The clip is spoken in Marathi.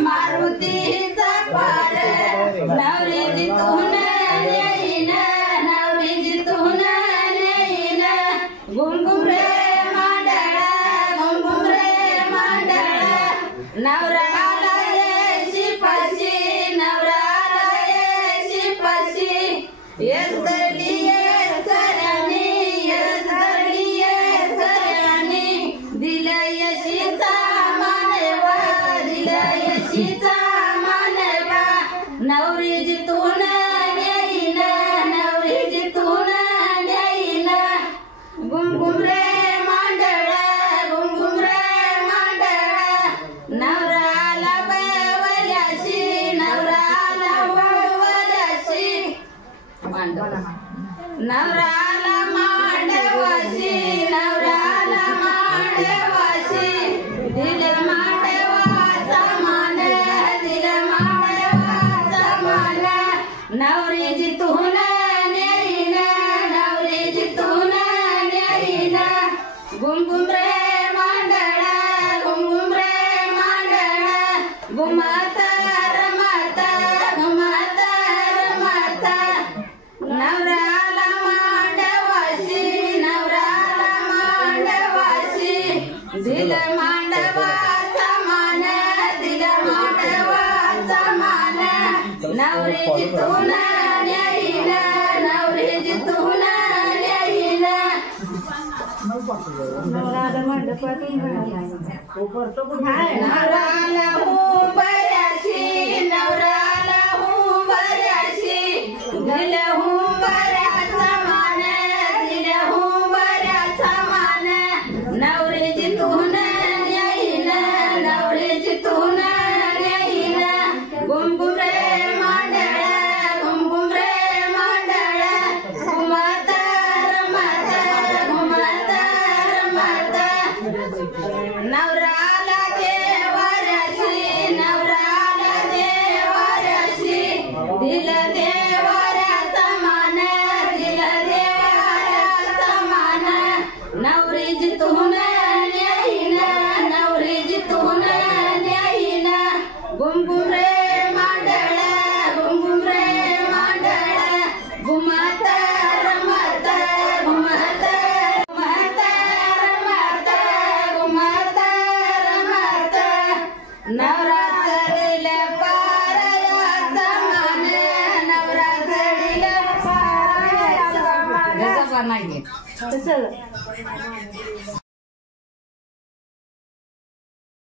मारुतीचा पार नवरीची तुन येईन नवरीची तुन येईन घुमघुम रे मांडळा घुमघुम रे मांडळा नवराला येशी पशी नवराला येशी पशी येस धरली येस सरानी येस धरली येस सरानी दिलं यशीचा मानवा दिलं यशीचा मानवा नवरीची तुन येईन नवरीची तुन येईन घुमघुम रे मांडळा घुमघुम रे मांडळा नवराला वल्याशी नवराला वल्याशी नवराला मांडवाशी नवराला मांडवाशी दिल मांडवाचा मान दिल मांडवाचा मान नवरीची तुन येईन नवरीची तुन येईन घुमघुम रे मांडळा घुमघुम रे मांडळा घुमता रमता घुमता रमता नवराला मांडवाशी नवराला मांडवाशी दिल मांडवाचा मान दिल मांडवाचा मान नवरीची तुन येईन नवरीची तुन येईन नवराला हुंबऱ्याशी नवराला हुंबऱ्याशी दिल हुंबऱ्याचा मान दिल हुंबऱ्याचा मान नवरीची तुन येईन नवरीची तुन येईन घुमघुम रे मांडळा घुमघुम रे मांडळा घुमता रमता घुमता रमता नवराला देवाऱ्याशी नवराला देवाऱ्याशी दिल देवाऱ्याचा मान दिल देवाऱ्याचा मान नवरीची तुन येईन नवरीची तुन येईन घुमघुम रे मांडळा घुमघुम रे मांडळा घुमता रमता घुमता घुमता रमता घुमता रमता नवरा चढील पारयाचा मान नवरा चढील पारयाचा मान